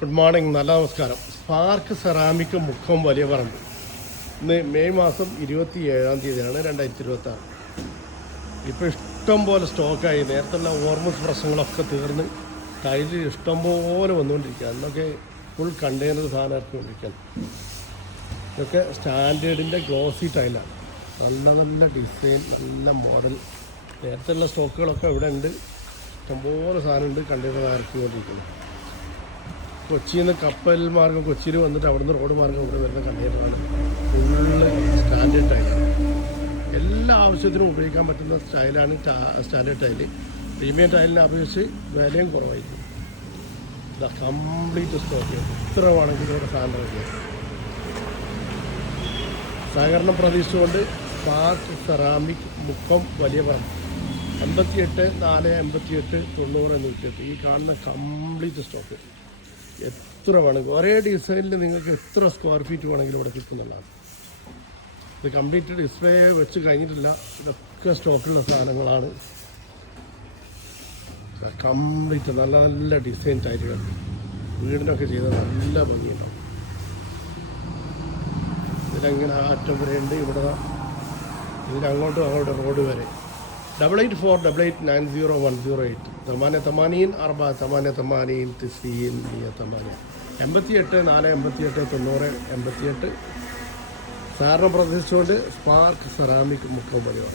Good morning, നല്ല നമസ്കാരം. Spark ceramic Mukkam വലിയ പറമ്പ്. ഇന്ന് മെയ് മാസം 27-ാം തീയതിയാണ് 2026. ഇപ്പോൾ ഇഷ്ടം പോലെ സ്റ്റോക്കായി. നേരത്തെ ഓർമ്മസ് പ്രശ്നങ്ങളൊക്കെ തീർന്ന് ടൈല് ഇഷ്ടം പോലെ വന്നുകൊണ്ടിരിക്കുക. അന്നൊക്കെ ഫുൾ കണ്ടെയ്നർ സാധനം ഇറക്കിക്കൊണ്ടിരിക്കുകയാണ്. ഇതൊക്കെ സ്റ്റാൻഡേർഡിൻ്റെ ഗ്ലോസി ടൈലാണ്. നല്ല നല്ല ഡിസൈൻ, നല്ല മോഡൽ. നേരത്തെ സ്റ്റോക്കുകളൊക്കെ ഇവിടെ ഉണ്ട്. ഇഷ്ടംപോലെ സാധനമുണ്ട് കണ്ടെയ്നർ ഇറക്കിക്കൊണ്ടിരിക്കുന്നത്. കൊച്ചിയിൽ നിന്ന് കപ്പൽ മാർഗം കൊച്ചിയിൽ വന്നിട്ട് അവിടുന്ന് റോഡ് മാർഗം ഇവിടെ വരുന്ന കണ്ടെയ്നറാണ്. ഫുള്ള് സ്റ്റാൻഡേർഡ് ടൈലാണ്. എല്ലാ ആവശ്യത്തിനും ഉപയോഗിക്കാൻ പറ്റുന്ന സ്റ്റൈലാണ് സ്റ്റാൻഡേർഡ് ടൈല്. പ്രീമിയം ടൈലിനെ അപേക്ഷിച്ച് വിലയും കുറവായിരിക്കും. ഇതാ കംപ്ലീറ്റ് സ്റ്റോക്ക്. എത്ര വേണമെങ്കിലും ഇവിടെ സാധനം വയ്ക്കാം. സഹകരണം പ്രതീക്ഷിച്ചുകൊണ്ട് സ്പാർക്ക് സെറാമിക് മുക്കം വലിയ പറമ്പ് 88-4-88-90-108. ഈ കാണുന്ന കംപ്ലീറ്റ് സ്റ്റോക്ക് എത്ര വേണമെങ്കിൽ ഒരേ ഡിസൈനിൽ നിങ്ങൾക്ക് എത്ര സ്ക്വയർ ഫീറ്റ് വേണമെങ്കിലും ഇവിടെ കിട്ടുന്നുള്ളതാണ്. ഇത് കംപ്ലീറ്റ് ഡിസ്പ്ലേ വെച്ച് കഴിഞ്ഞിട്ടില്ല. ഇതൊക്കെ സ്റ്റോക്കുള്ള സാധനങ്ങളാണ്. കംപ്ലീറ്റ് നല്ല നല്ല ഡിസൈൻ ടൈലുകൾ വീടിനൊക്കെ ചെയ്ത നല്ല ഭംഗിയുണ്ടാവും. ഇതിലെങ്ങനെ അറ്റം വരെയുണ്ട്. ഇവിടെ ഇതിലങ്ങോട്ടും റോഡ് വരെ. 8848890108 88-4-88-90-88. സാറിനെ പ്രതീക്ഷിച്ചുകൊണ്ട് സ്പാർക്ക് സെറാമിക് മുക്കം വലിയ